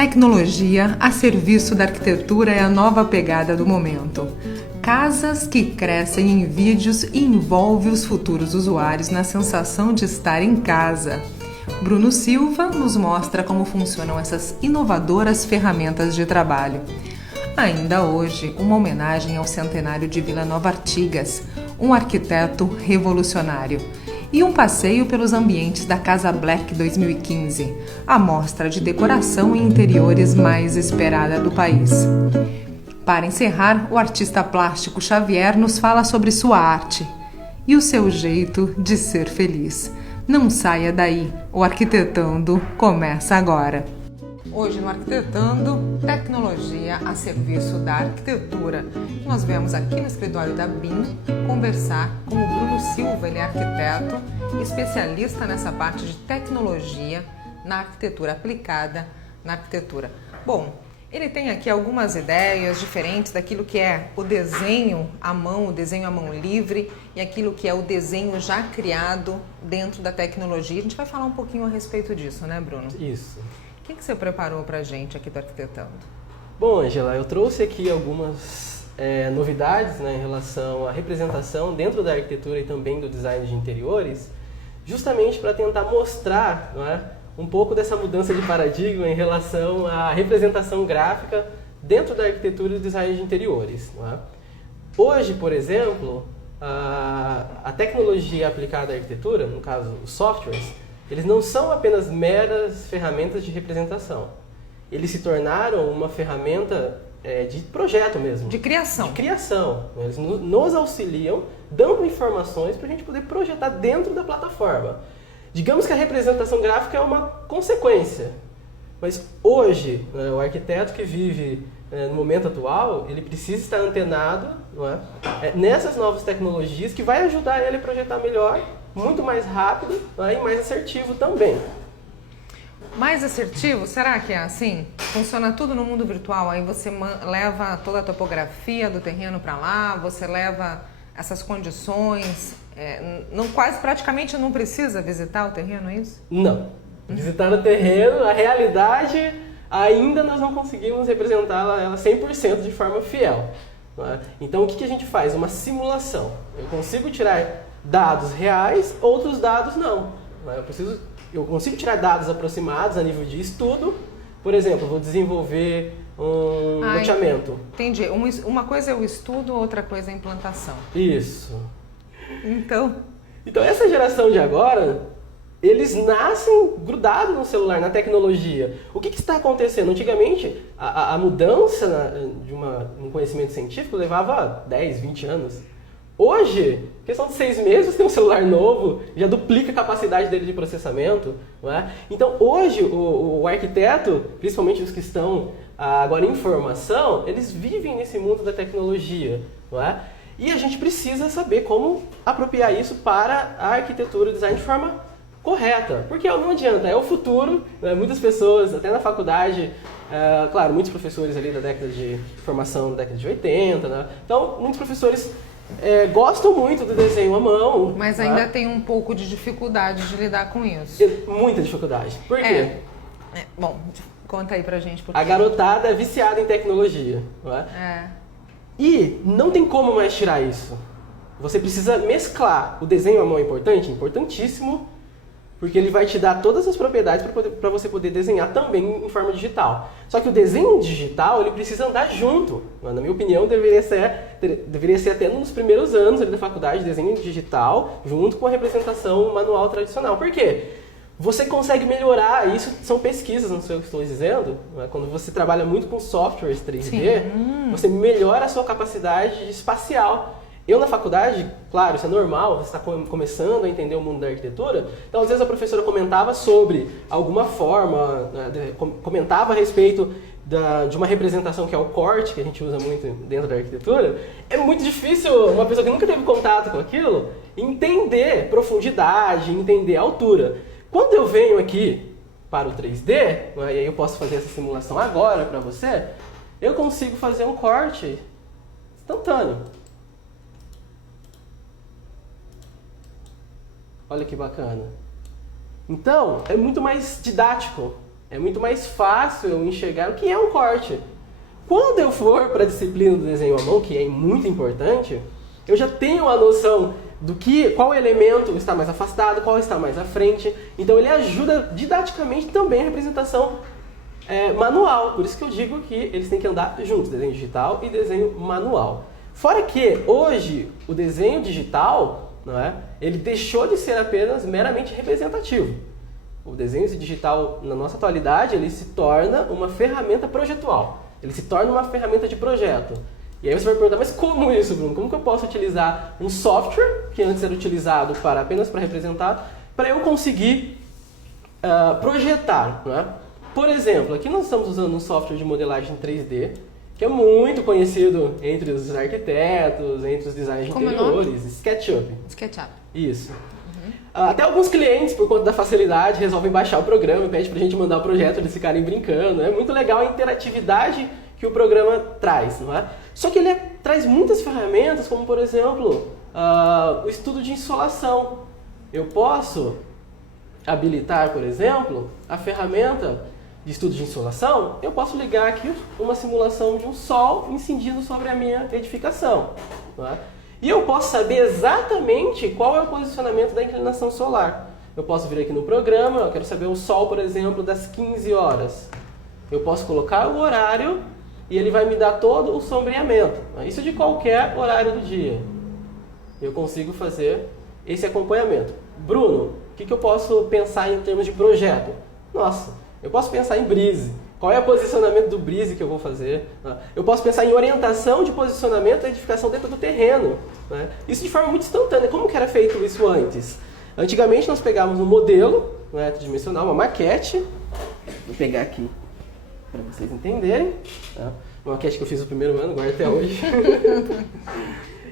Tecnologia a serviço da arquitetura é a nova pegada do momento. Casas que crescem em vídeos e envolvem os futuros usuários na sensação de estar em casa. Bruno Silva nos mostra como funcionam essas inovadoras ferramentas de trabalho. Ainda hoje, uma homenagem ao centenário de Vila Nova Artigas, um arquiteto revolucionário. E um passeio pelos ambientes da Casa Black 2015, a mostra de decoração e interiores mais esperada do país. Para encerrar, o artista plástico Xavier nos fala sobre sua arte e o seu jeito de ser feliz. Não saia daí, o Arquitetando começa agora. Hoje no Arquitetando, tecnologia a serviço da arquitetura. Nós viemos aqui no escritório da BIM conversar com o Bruno Silva, ele é arquiteto, especialista nessa parte de tecnologia na arquitetura aplicada na arquitetura. Bom, ele tem aqui algumas ideias diferentes daquilo que é o desenho à mão livre e aquilo que é o desenho já criado dentro da tecnologia. A gente vai falar um pouquinho a respeito disso, né, Bruno? Isso. O que você preparou para a gente aqui do Arquitetando? Bom, Angela, eu trouxe aqui algumas novidades, né, em relação à representação dentro da arquitetura e também do design de interiores, justamente para tentar mostrar, não é, um pouco dessa mudança de paradigma em relação à representação gráfica dentro da arquitetura e do design de interiores. Não é? Hoje, por exemplo, a tecnologia aplicada à arquitetura, no caso os softwares, eles não são apenas meras ferramentas de representação. Eles se tornaram uma ferramenta de projeto mesmo. De criação. De criação. Eles nos auxiliam, dando informações para a gente poder projetar dentro da plataforma. Digamos que a representação gráfica é uma consequência. Mas hoje, né, o arquiteto que vive no momento atual, ele precisa estar antenado, não é, nessas novas tecnologias que vai ajudar ele a projetar melhor, muito mais rápido, né, e mais assertivo também. Mais assertivo? Será que é assim? Funciona tudo no mundo virtual, aí você leva toda a topografia do terreno para lá, você leva essas condições, praticamente não precisa visitar o terreno, é isso? Não. Visitar o terreno, a realidade, ainda nós não conseguimos representá-la 100% de forma fiel. Não é? Então o que a gente faz? Uma simulação. Eu consigo tirar dados reais, outros dados não. Eu consigo tirar dados aproximados a nível de estudo. Por exemplo, vou desenvolver um loteamento. Entendi. Uma coisa é o estudo, outra coisa é a implantação. Isso. Então essa geração de agora, eles nascem grudados no celular, na tecnologia. O que está acontecendo? Antigamente, a mudança de um conhecimento científico levava 10, 20 anos. Hoje, questão de 6 meses, tem um celular novo, já duplica a capacidade dele de processamento. Não é? Então, hoje, o arquiteto, principalmente os que estão agora em formação, eles vivem nesse mundo da tecnologia. Não é? E a gente precisa saber como apropriar isso para a arquitetura e o design de forma correta. Porque não adianta, é o futuro. Né? Muitas pessoas, até na faculdade, claro, muitos professores ali da década de formação da década de 80, né? Então, muitos professores gostam muito do desenho à mão. Mas ainda tem um pouco de dificuldade de lidar com isso. Muita dificuldade. Por quê? Bom, conta aí pra gente. A garotada é viciada em tecnologia. Não é? E não tem como mais tirar isso. Você precisa mesclar. O desenho à mão é importante? Importantíssimo. Porque ele vai te dar todas as propriedades para você poder desenhar também em forma digital. Só que o desenho digital, ele precisa andar junto. Na minha opinião, deveria ser até nos primeiros anos ali da faculdade, desenho digital, junto com a representação manual tradicional. Por quê? Você consegue melhorar, isso são pesquisas, não sei o que estou dizendo, quando você trabalha muito com softwares 3D, você melhora a sua capacidade espacial. Eu na faculdade, claro, isso é normal, você está começando a entender o mundo da arquitetura, então às vezes a professora comentava sobre alguma forma, comentava a respeito de uma representação que é o corte, que a gente usa muito dentro da arquitetura. É muito difícil uma pessoa que nunca teve contato com aquilo entender profundidade, entender altura. Quando eu venho aqui para o 3D, e aí eu posso fazer essa simulação agora para você, eu consigo fazer um corte instantâneo. Olha que bacana. Então, é muito mais didático. É muito mais fácil eu enxergar o que é um corte. Quando eu for para a disciplina do desenho à mão, que é muito importante, eu já tenho a noção do qual elemento está mais afastado, qual está mais à frente. Então ele ajuda didaticamente também a representação manual. Por isso que eu digo que eles têm que andar juntos, desenho digital e desenho manual. Fora que hoje o desenho digital, não é, ele deixou de ser apenas meramente representativo. O desenho digital, na nossa atualidade, ele se torna uma ferramenta projetual. Ele se torna uma ferramenta de projeto. E aí você vai perguntar, mas como isso, Bruno? Como que eu posso utilizar um software, que antes era utilizado apenas para representar, para eu conseguir projetar, não é? Por exemplo, aqui nós estamos usando um software de modelagem 3D, que é muito conhecido entre os arquitetos, entre os designers de interiores, SketchUp. SketchUp. Isso. Até alguns clientes, por conta da facilidade, resolvem baixar o programa e pedem pra gente mandar o projeto, eles ficarem brincando. É muito legal a interatividade que o programa traz, não é? Só que ele traz muitas ferramentas, como por exemplo, o estudo de insolação. Eu posso habilitar, por exemplo, a ferramenta de estudo de insolação. Eu posso ligar aqui uma simulação de um sol incidindo sobre a minha edificação, não é? E eu posso saber exatamente qual é o posicionamento da inclinação solar. Eu posso vir aqui no programa, eu quero saber o sol, por exemplo, das 15 horas. Eu posso colocar o horário e ele vai me dar todo o sombreamento. Isso de qualquer horário do dia. Eu consigo fazer esse acompanhamento. Bruno, o que eu posso pensar em termos de projeto? Nossa, eu posso pensar em brise. Qual é o posicionamento do brise que eu vou fazer? Eu posso pensar em orientação de posicionamento da edificação dentro do terreno. Isso de forma muito instantânea. Como que era feito isso antes? Antigamente nós pegávamos um modelo tridimensional, uma maquete. Vou pegar aqui para vocês entenderem. Uma maquete que eu fiz no primeiro ano, guardo até hoje.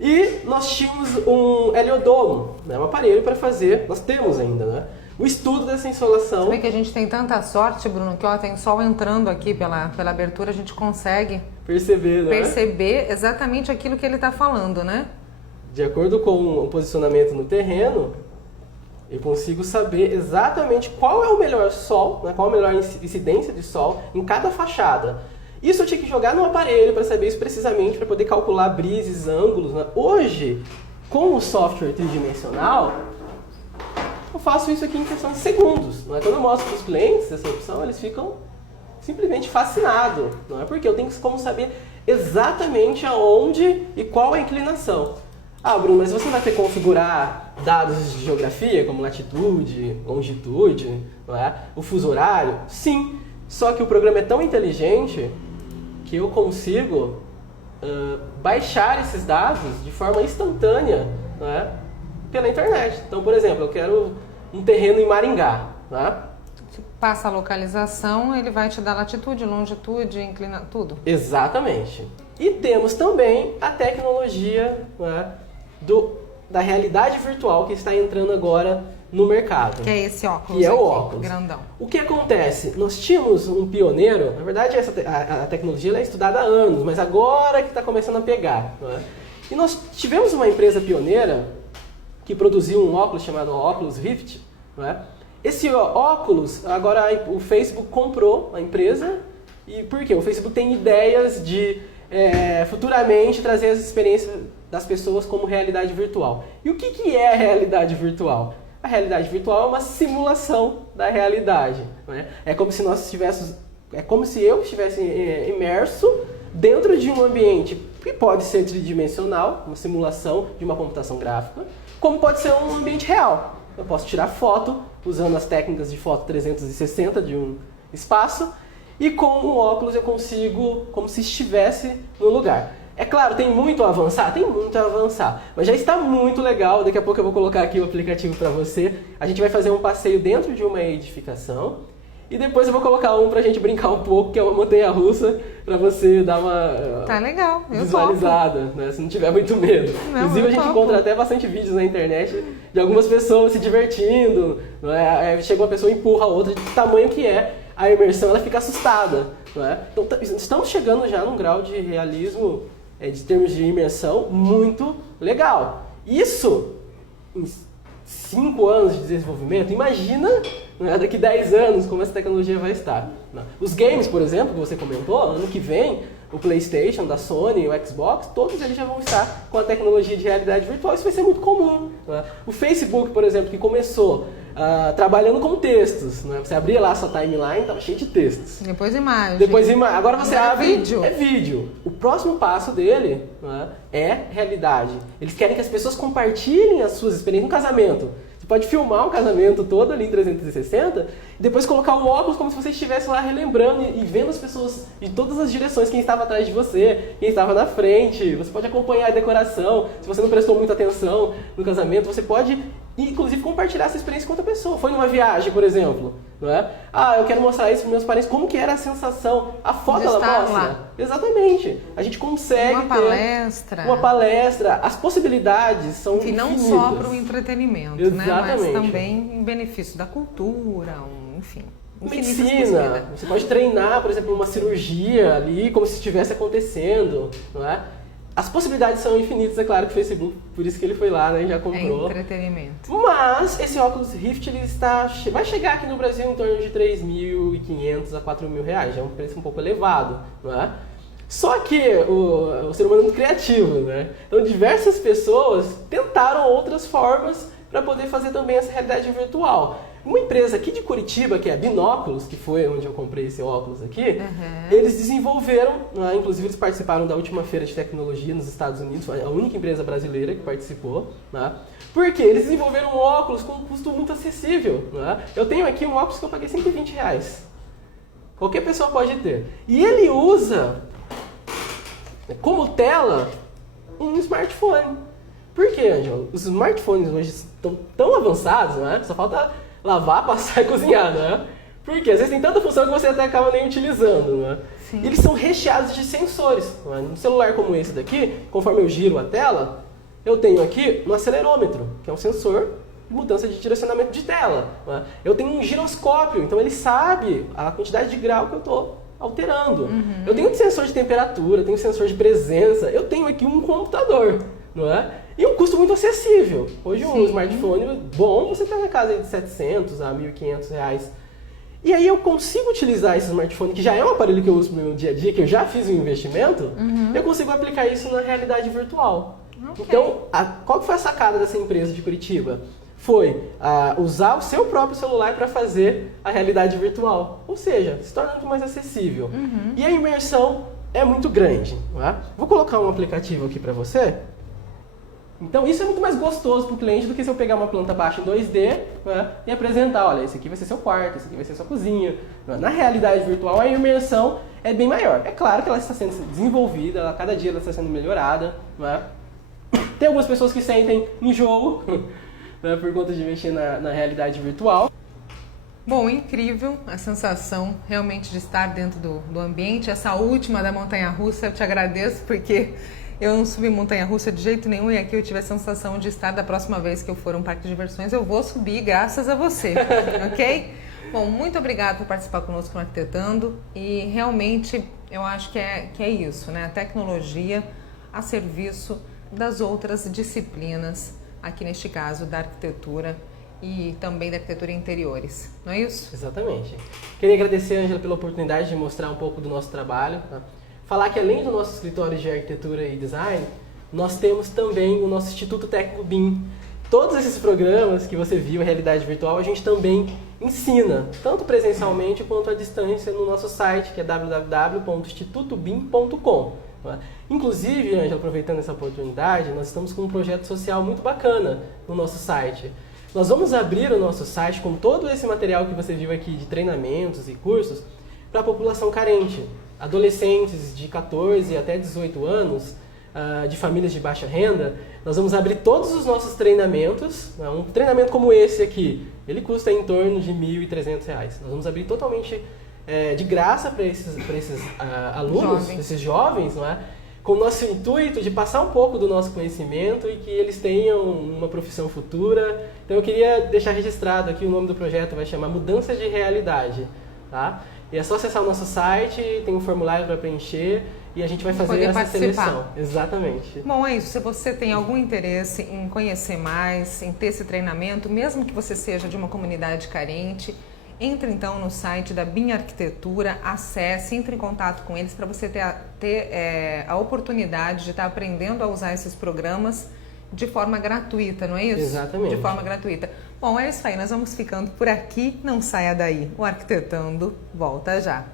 E nós tínhamos um heliodomo, um aparelho para fazer, nós temos ainda, o estudo dessa insolação. Sabe que a gente tem tanta sorte, Bruno, que tem sol entrando aqui pela abertura, a gente consegue perceber exatamente aquilo que ele está falando, né? De acordo com o posicionamento no terreno, eu consigo saber exatamente qual é o melhor sol, qual a melhor incidência de sol em cada fachada. Isso eu tinha que jogar no aparelho para saber isso precisamente, para poder calcular brises, ângulos. Hoje, com o software tridimensional, eu faço isso aqui em questão de segundos. Quando eu mostro para os clientes essa opção, eles ficam simplesmente fascinados. Porque eu tenho como saber exatamente aonde e qual é a inclinação. Ah, Bruno, mas você vai ter que configurar dados de geografia, como latitude, longitude, o fuso horário? Sim, só que o programa é tão inteligente que eu consigo baixar esses dados de forma instantânea, pela internet. Então, por exemplo, eu quero um terreno em Maringá. Você passa a localização, ele vai te dar latitude, longitude, inclinação, tudo. Exatamente. E temos também a tecnologia da realidade virtual que está entrando agora no mercado. Que é esse óculos que é aqui, o óculos. Grandão. O que acontece? Nós tínhamos um pioneiro, na verdade a tecnologia é estudada há anos, mas agora que está começando a pegar. E nós tivemos uma empresa pioneira que produziu um óculos chamado Oculus Rift. Esse óculos, agora o Facebook comprou a empresa. E por quê? O Facebook tem ideias de futuramente trazer as experiências das pessoas como realidade virtual. E o que é a realidade virtual? A realidade virtual é uma simulação da realidade. É como se eu estivesse imerso dentro de um ambiente que pode ser tridimensional, uma simulação de uma computação gráfica, como pode ser um ambiente real. Eu posso tirar foto usando as técnicas de foto 360 de um espaço e com o óculos eu consigo como se estivesse no lugar. É claro, tem muito a avançar? Tem muito a avançar, mas já está muito legal. Daqui a pouco eu vou colocar aqui o aplicativo para você. A gente vai fazer um passeio dentro de uma edificação e depois eu vou colocar um para a gente brincar um pouco, que é uma montanha-russa, para você dar uma legal. visualizada, se não tiver muito medo. Inclusive a gente encontra até bastante vídeos na internet de algumas pessoas se divertindo. Chega uma pessoa e empurra a outra, de tamanho que é a imersão, ela fica assustada. Então estamos chegando já num grau de realismo, de termos de imersão, muito legal. Isso, em 5 anos de desenvolvimento, imagina né? Daqui 10 anos, como essa tecnologia vai estar. Os games, por exemplo, que você comentou, ano que vem, o PlayStation, da Sony, o Xbox, todos eles já vão estar com a tecnologia de realidade virtual. Isso vai ser muito comum. Né? O Facebook, por exemplo, que começou trabalhando com textos. Né? Você abria lá a sua timeline, estava cheio de textos. Depois imagem. Agora você abre... Vídeo. É vídeo. O próximo passo dele, né, é realidade. Eles querem que as pessoas compartilhem as suas experiências no casamento. Você pode filmar um casamento todo ali em 360 e depois colocar o óculos como se você estivesse lá relembrando e vendo as pessoas de todas as direções, quem estava atrás de você, quem estava na frente. Você pode acompanhar a decoração. Se você não prestou muita atenção no casamento, você pode, inclusive, compartilhar essa experiência com outra pessoa. Foi numa viagem, por exemplo. Não é? Eu quero mostrar isso para meus parentes, como que era a sensação. A foto ela mostra. Lá. Exatamente. A gente consegue ter uma palestra. As possibilidades são infinitas. Não só para o entretenimento, né? Mas também em benefício da cultura, enfim. Medicina. Você pode treinar, por exemplo, uma cirurgia ali, como se estivesse acontecendo, não é? As possibilidades são infinitas, é claro que o Facebook, por isso que ele foi lá, né, e já comprou. É entretenimento. Mas esse óculos Rift ele vai chegar aqui no Brasil em torno de R$3.500 a R$4.000, já é um preço um pouco elevado, não é? Só que o ser humano é muito criativo, né? Então diversas pessoas tentaram outras formas para poder fazer também essa realidade virtual. Uma empresa aqui de Curitiba, que é a Binóculos, que foi onde eu comprei esse óculos aqui, eles desenvolveram, né, inclusive eles participaram da última feira de tecnologia nos Estados Unidos, foi a única empresa brasileira que participou, né, porque eles desenvolveram um óculos com um custo muito acessível. Né? Eu tenho aqui um óculos que eu paguei R$120. Qualquer pessoa pode ter. E ele usa como tela um smartphone. Por quê, Ângelo? Os smartphones hoje estão tão avançados, né? Só falta lavar, passar e cozinhar, né? Porque às vezes tem tanta função que você até acaba nem utilizando, né? E eles são recheados de sensores. Né? Um celular como esse daqui, conforme eu giro a tela, eu tenho aqui um acelerômetro, que é um sensor de mudança de direcionamento de tela. Né? Eu tenho um giroscópio, então ele sabe a quantidade de grau que eu estou alterando. Eu tenho um sensor de temperatura, tenho um sensor de presença, eu tenho aqui um computador, não é? E um custo muito acessível. Hoje um smartphone bom, você está na casa de R$700 a R$1.500. E aí eu consigo utilizar esse smartphone, que já é um aparelho que eu uso no meu dia a dia, que eu já fiz um investimento, eu consigo aplicar isso na realidade virtual. Então, qual que foi a sacada dessa empresa de Curitiba? Foi usar o seu próprio celular para fazer a realidade virtual. Ou seja, se torna muito mais acessível. E a imersão é muito grande. Não é? Vou colocar um aplicativo aqui para você. Então isso é muito mais gostoso para o cliente do que se eu pegar uma planta baixa em 2D, né, e apresentar, olha, esse aqui vai ser seu quarto, esse aqui vai ser sua cozinha. Na realidade virtual a imersão é bem maior. É claro que ela está sendo desenvolvida, cada dia ela está sendo melhorada. Né? Tem algumas pessoas que sentem enjoo, né, por conta de mexer na realidade virtual. Bom, incrível a sensação realmente de estar dentro do ambiente. Essa última da montanha-russa eu te agradeço porque eu não subi montanha-russa de jeito nenhum e aqui eu tive a sensação de estar da próxima vez que eu for a um parque de diversões, eu vou subir graças a você, ok? Bom, muito obrigada por participar conosco no Arquitetando e realmente eu acho que é isso, né? A tecnologia a serviço das outras disciplinas, aqui neste caso da arquitetura e também da arquitetura interiores, não é isso? Exatamente. Queria agradecer, Ângela, pela oportunidade de mostrar um pouco do nosso trabalho, tá? Falar que além do nosso escritório de arquitetura e design, nós temos também o nosso Instituto Técnico BIM. Todos esses programas que você viu, a realidade virtual, a gente também ensina, tanto presencialmente quanto à distância no nosso site, que é www.institutobim.com. Inclusive, Ângela, aproveitando essa oportunidade, nós estamos com um projeto social muito bacana no nosso site. Nós vamos abrir o nosso site com todo esse material que você viu aqui de treinamentos e cursos para a população carente. Adolescentes de 14 até 18 anos, de famílias de baixa renda, nós vamos abrir todos os nossos treinamentos. Um treinamento como esse aqui, ele custa em torno de R$1.300. Nós vamos abrir totalmente de graça para esses alunos, esses jovens, não é? Com o nosso intuito de passar um pouco do nosso conhecimento e que eles tenham uma profissão futura. Então eu queria deixar registrado aqui, o nome do projeto vai chamar Mudança de Realidade. Tá? E é só acessar o nosso site, tem um formulário para preencher e a gente vai fazer essa seleção. Exatamente. Bom, é isso. Se você tem algum interesse em conhecer mais, em ter esse treinamento, mesmo que você seja de uma comunidade carente, Entre então no site da BIM Arquitetura, acesse, entre em contato com eles para você ter a oportunidade de estar aprendendo a usar esses programas de forma gratuita, não é isso? Exatamente. De forma gratuita. Bom, é isso aí, nós vamos ficando por aqui, não saia daí. O Arquitetando volta já.